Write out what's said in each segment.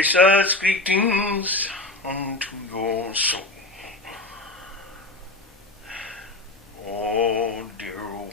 gracious greetings unto your soul. Oh, dear ones,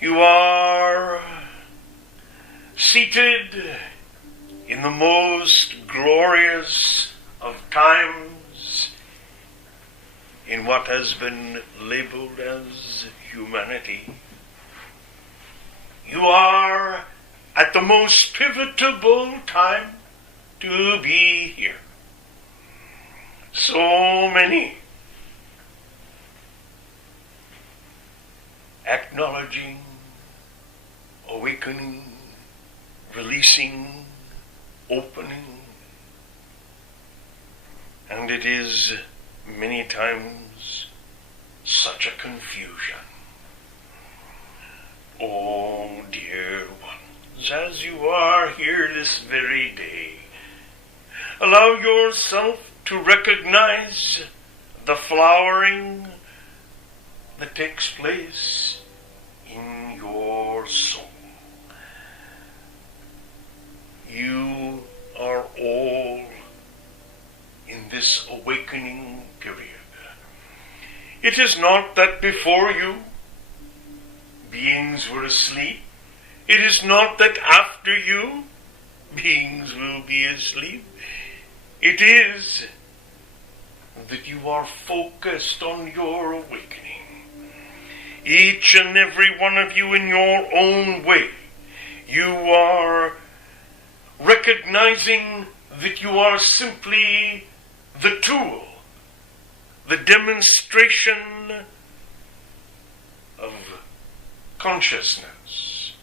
you are seated in the most glorious of times in what has been labeled as humanity. You are at the most pivotal time to be here. So many acknowledging, awakening, releasing, opening, and it is many times such a confusion. Oh, dear ones, as you are here this very day, allow yourself to recognize the flowering that takes place in your soul. You are all in this awakening period. It is not that before you beings were asleep. It is not that after you beings will be asleep. It is that you are focused on your awakening. Each and every one of you in your own way, you are recognizing that you are simply the tool, the demonstration of consciousness,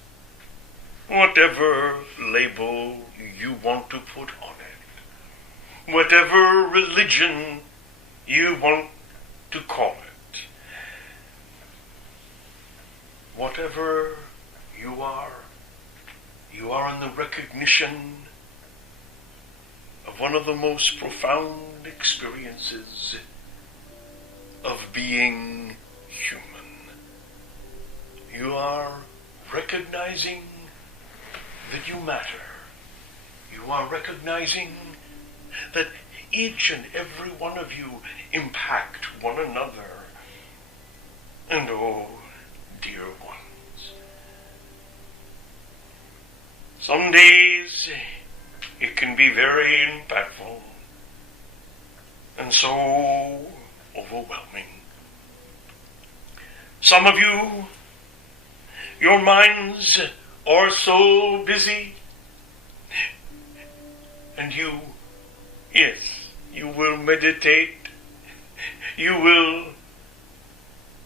whatever label you want to put on it, whatever religion you want to call it, whatever you are in the recognition of one of the most profound experiences of being human. You are recognizing that you matter. You are recognizing that each and every one of you impact one another. And oh, dear ones, some days it can be very impactful and so overwhelming. Some of you, your minds are so busy, and you will meditate, you will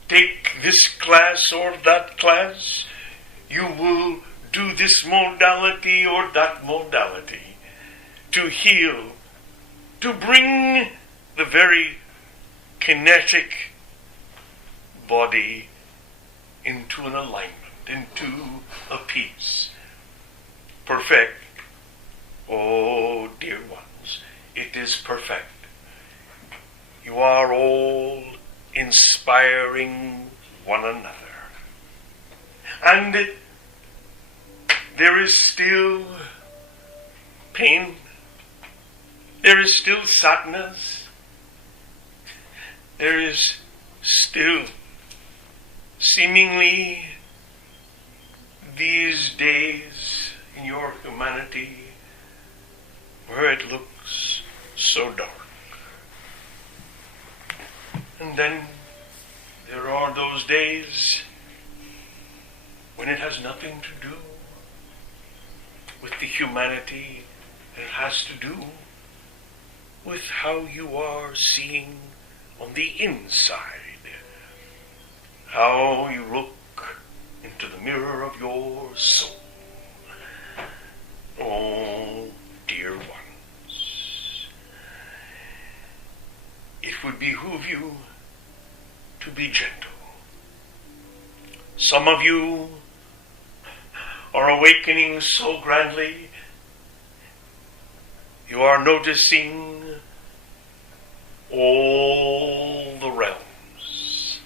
take this class or that class, you will do this modality or that modality to heal, to bring the very kinetic body into an alignment, into a peace. Perfect. Oh, dear ones, it is perfect. You are all inspiring one another. And there is still pain. There is still sadness. There is still seemingly these days in your humanity where it looks so dark. And then there are those days when it has nothing to do with the humanity. It has to do with how you are seeing on the inside. How you look into the mirror of your soul. Oh, dear ones, it would behoove you to be gentle. Some of you are awakening so grandly. You are noticing all the realms,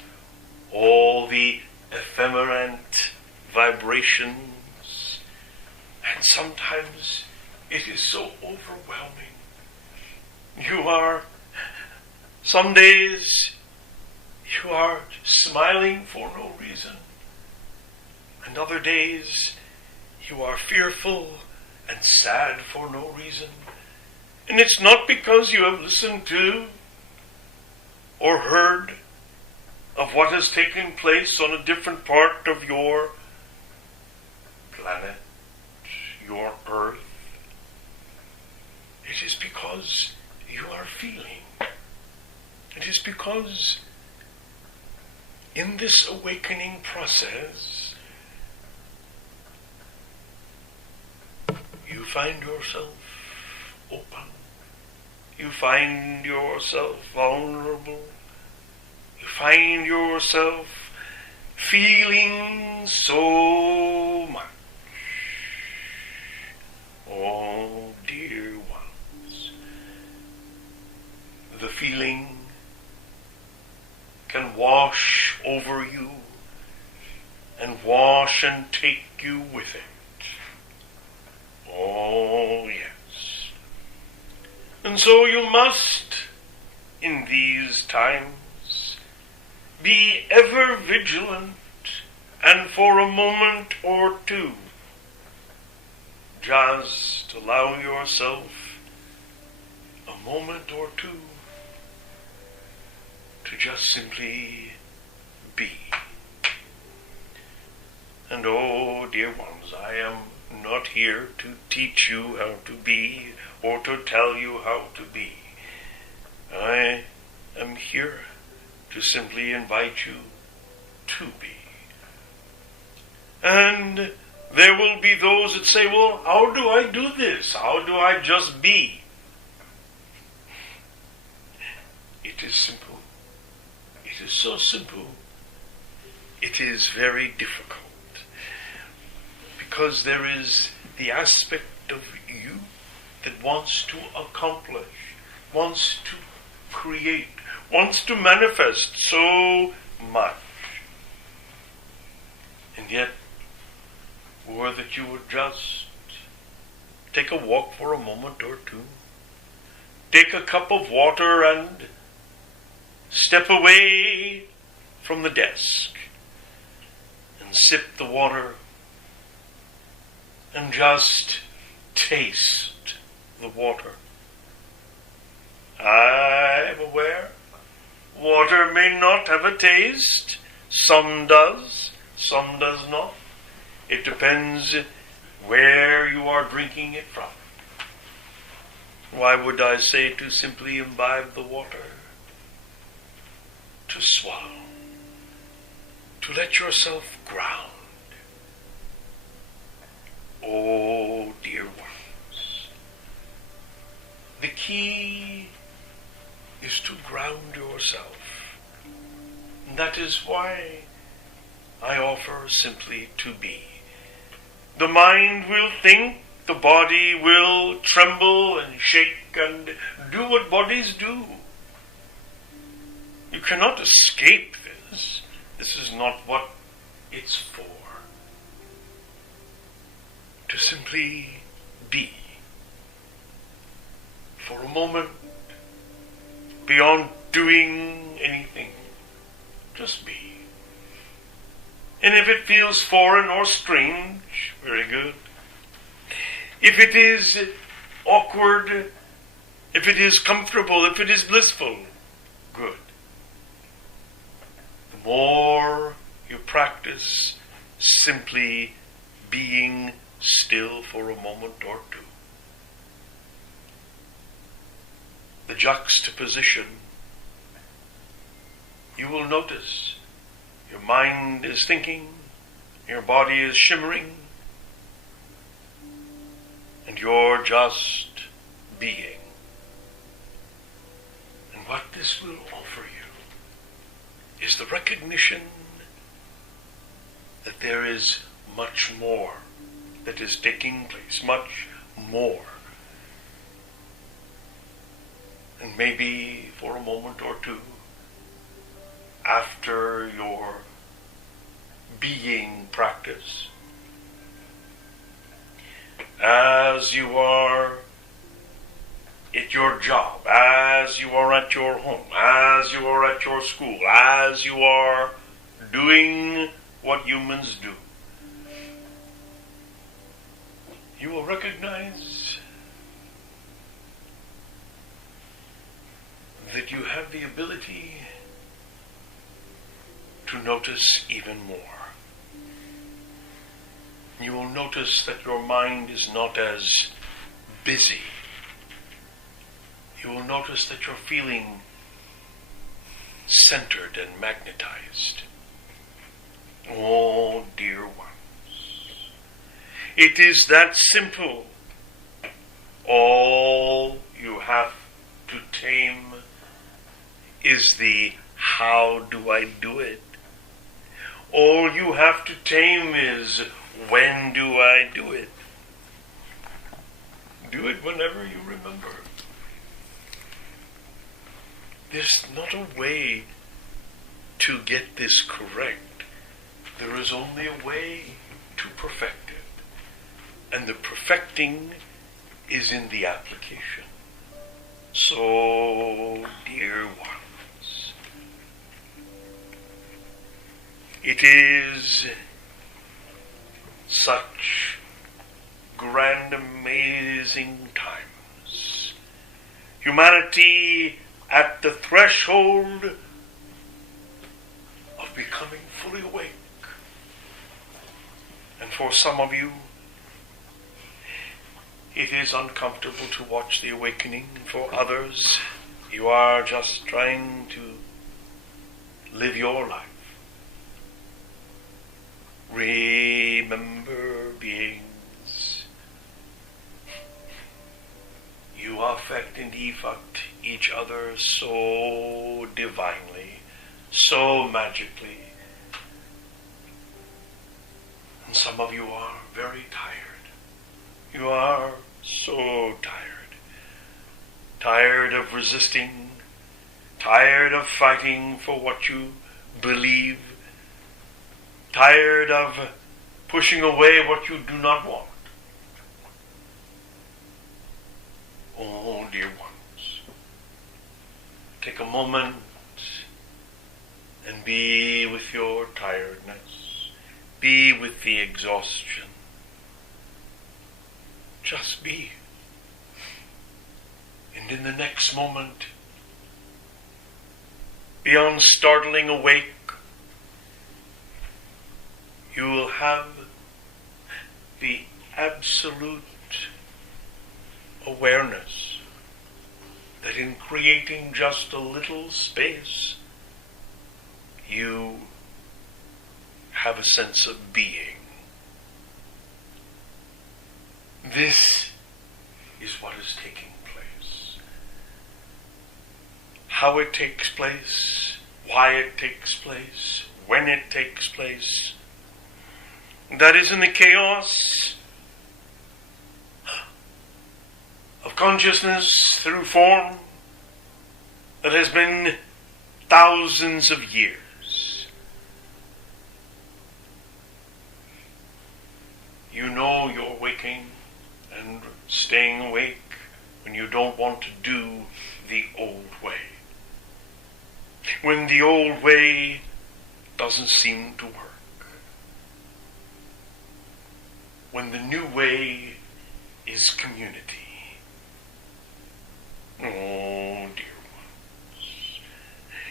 all the ephemerant vibrations, and sometimes it is so overwhelming. Some days you are smiling for no reason. And other days you are fearful and sad for no reason. And it's not because you have listened to or heard of what has taken place on a different part of your planet, your earth. It is because you are feeling. It is because in this awakening process, you find yourself open. You find yourself vulnerable. You find yourself feeling so much. Oh, dear ones. The feeling can wash over you and wash and take you with it. Oh, yes. And so you must, in these times, be ever vigilant and for a moment or two, just allow yourself a moment or two to just simply be. And oh, dear ones, I am not here to teach you how to be or to tell you how to be. I am here to simply invite you to be. And there will be those that say, well, how do I do this? How do I just be? It is simple. It is so simple. It is very difficult. Because there is the aspect of you that wants to accomplish, wants to create, wants to manifest so much. And yet, or that you would just take a walk for a moment or two, take a cup of water and step away from the desk and sip the water and just taste the water. I'm aware water may not have a taste. Some does, some does not. It depends where you are drinking it from. Why would I say to simply imbibe the water? To swallow. To let yourself ground. Oh, dear ones. The key is to ground yourself. And that is why I offer simply to be. The mind will think, the body will tremble and shake and do what bodies do. You cannot escape this. This is not what it's for. To simply be. For a moment, beyond doing anything, just be. And if it feels foreign or strange, very good. If it is awkward, if it is comfortable, if it is blissful, good. The more you practice simply being still for a moment or two, the juxtaposition, you will notice your mind is thinking, your body is shimmering, and you're just being. And what this will offer you is the recognition that there is much more that is taking place, much more. And maybe for a moment or two, after your being practice, as you are at your job, as you are at your home, as you are at your school, as you are doing what humans do, you will recognize that you have the ability to notice even more. You will notice that your mind is not as busy. You will notice that you're feeling centered and magnetized. Oh, dear ones, it is that simple. All you have to tame is the how do I do it? All you have to tame is when do I do it? Do it whenever you remember. There's not a way to get this correct. There is only a way to perfect it. And the perfecting is in the application. So, dear ones, it is such grand, amazing times. Humanity at the threshold of becoming fully awake. And for some of you, it is uncomfortable to watch the awakening. For others, you are just trying to live your life. Remember, beings, you affect and effect each other so divinely, so magically. And some of you are very tired. You are so tired. Tired of resisting, tired of fighting for what you believe, tired of pushing away what you do not want. Oh, dear ones, take a moment and be with your tiredness. Be with the exhaustion. Just be. And in the next moment, beyond startling awake, you will have the absolute awareness that in creating just a little space, you have a sense of being. This is what is taking place. How it takes place, why it takes place, when it takes place, that is in the chaos of consciousness through form that has been thousands of years. You know you're waking and staying awake when you don't want to do the old way. When the old way doesn't seem to work. When the new way is community. Oh, dear ones.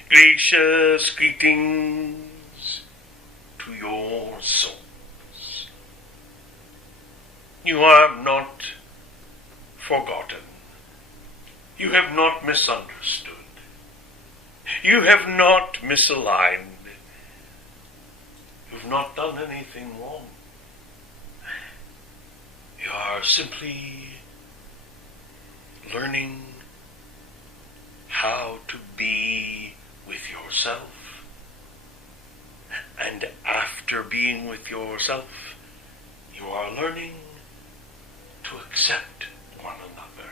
Gracious greetings to your souls. You have not forgotten. You have not misunderstood. You have not misaligned. You have not done anything wrong. You are simply learning how to be with yourself. And after being with yourself, you are learning to accept one another.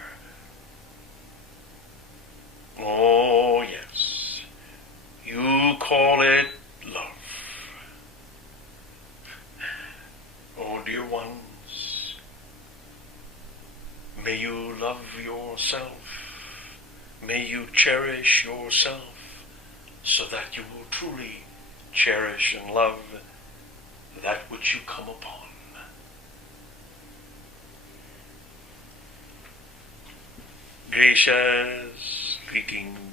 Oh, yes. You call it love. Oh, dear ones, May you love yourself. May you cherish yourself so that you will truly cherish and love that which you come upon. Gracious greetings.